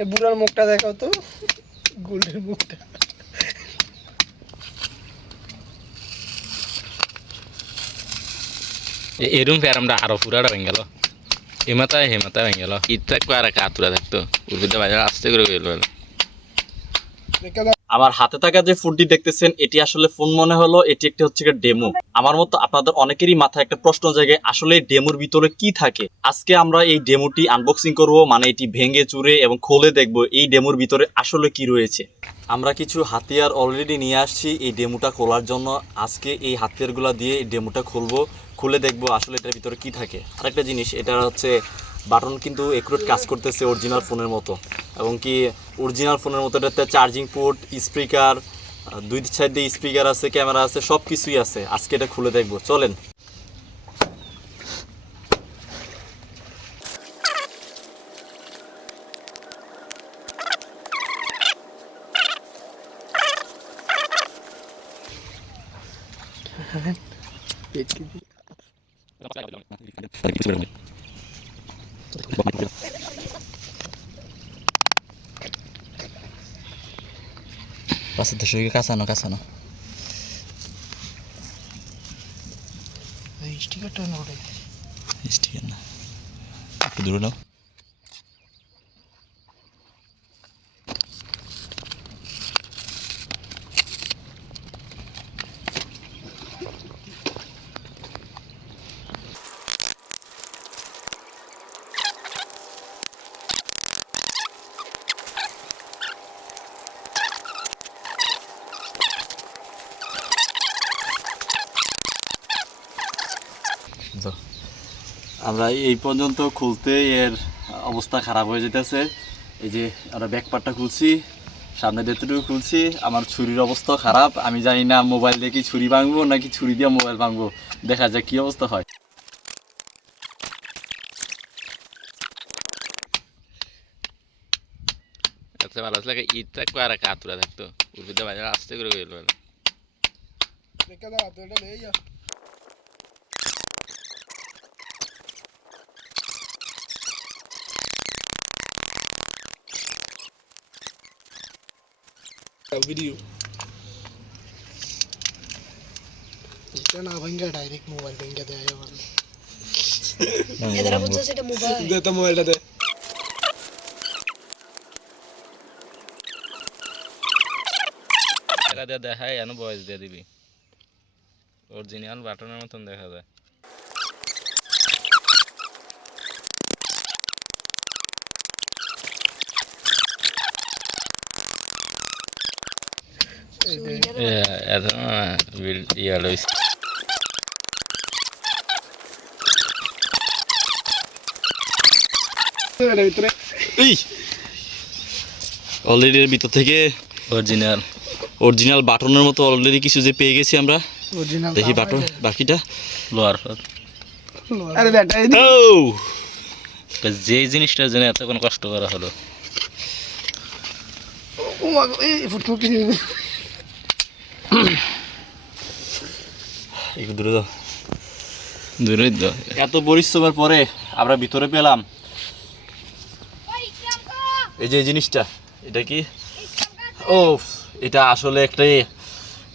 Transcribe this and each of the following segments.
এই বুড়ার মুখটা দেখাও তো, গোল্ডের মুখটা। এরম প্যারামটা আরো পুরাটা ভেঙে গেল, হেমাতায় ভেঙে গেল। ইটটা আর কাতুরা থাকতো উর্বিদা বাজার আস্তে করে গেল। আমার হাতে থাকা যে ফোনটি দেখতেছেন এটি আসলে ফোন মনে হলো, এটি একটি হচ্ছে ডেমো। আমার মতো আপনাদের অনেকেরই মাথায় একটা প্রশ্ন জাগে, আসলে ডেমোর ভিতরে কি থাকে। আজকে আমরা এই ডেমোটি আনবক্সিং করব, মানে এটি ভেঙে চুরে এবং খুলে দেখব এই ডেমোর ভিতরে আসলে কি রয়েছে। আমরা কিছু হাতিয়ার অলরেডি নিয়ে আসছি এই ডেমোটা খোলার জন্য। আজকে এই হাতিয়ারগুলো দিয়ে এই ডেমোটা খুলে দেখব আসলে এটার ভিতরে কি থাকে। আরেকটা জিনিস, এটা হচ্ছে বাটন কিন্তু একুরেট কাজ করতেছে অরিজিনাল ফোনের মতো, এবং কি অরিজিনাল ফোনের মতো এটাতে চার্জিং পোর্ট, স্পিকার, দুই সাইড দিয়ে স্পিকার আছে, ক্যামেরা আছে, সব কিছুই আছে। আজকে এটা খুলে দেখব, চলেন। পাশে তো শুয়ে কাঁচানো স্টিকারটা না ওটা, স্টিকার না, একটু দূরে নাও। আমরা এই পর্যন্ত খুলতে এর অবস্থা খারাপ হয়ে যেতেছে। এই যে আমরা ব্যাকপার্টটা খুলছি, সামনে যেতেটুকু খুলছি, আমার ছুরির অবস্থা খারাপ। আমি জানি না মোবাইল দিয়ে কি ছুরি ভাঙবো নাকি ছুরি দিয়ে মোবাইল ভাঙবো, দেখা যাক কি অবস্থা হয়। ভালো লাগে ইটটা আর কাতুরা থাকতো উর্বিদা বাজার আস্তে করে গেল। ভিডিও এটা না ভাঙ্গা ডাইরেক্ট মোবাইল ভাঙ্গা দেয় আমার। এদারা বুঝছো সেটা মোবাইল দে, তো মোবাইলটা দে। এটা দিয়ে দেখায় এনো ভয়েস দিয়ে দিবি, অরিজিনাল বাটনের মতন দেখা যায়। অলরেডি এর ভিতর থেকে অরিজিনাল বাটনের মতো অলরেডি কিছু যে পেয়ে গেছি আমরা। দেখি বাটন বাকিটা লোয়ার আরে বেটা যে জিনিসটার জন্য এতক্ষণ কষ্ট করা হলো। ও মা গো, এই ফুটফুট কি একটু দূরে দাও। এত পরিশ্রমের পরে আমরা ভিতরে পেলাম এই যে জিনিসটা। এটা কি? ও, এটা আসলে একটা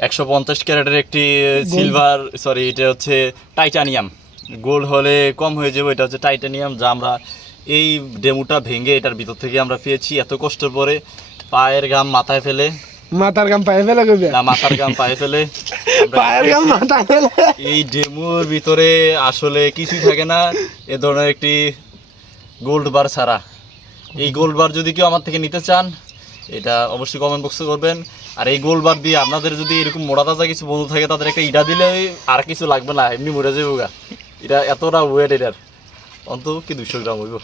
150 ক্যারেটের একটি সিলভার, সরি এটা হচ্ছে টাইটানিয়াম। গোল্ড হলে কম হয়ে যাবে, এটা হচ্ছে টাইটানিয়াম, যা আমরা এই ডেমোটা ভেঙে এটার ভিতর থেকে আমরা পেয়েছি এত কষ্টের পরে। পায়ের গাম মাথায় ফেলে, মাথার গাম পায়ে ফেলে কইবে না মাথার গাম পায়ে ফেলে, পায়ের গাম মাথায় ফেলে। এই ডেমোর ভিতরে আসলে কিছুই থাকে না এ ধরনের একটি গোল্ড বার ছাড়া। এই গোল্ড বার যদি কেউ আমার থেকে নিতে চান, এটা অবশ্যই কমেন্ট বক্সে করবেন। আর এই গোল্ড বার দিয়ে আপনাদের যদি এরকম মোড়া তাজা কিছু বন্ধু থাকে, তাদের একটা ইটা দিলে আর কিছু লাগবে না, এমনি মরে যাবো গা। এটা এতটা ওয়েট, এটার অন্তত কি 200 গ্রাম হইব।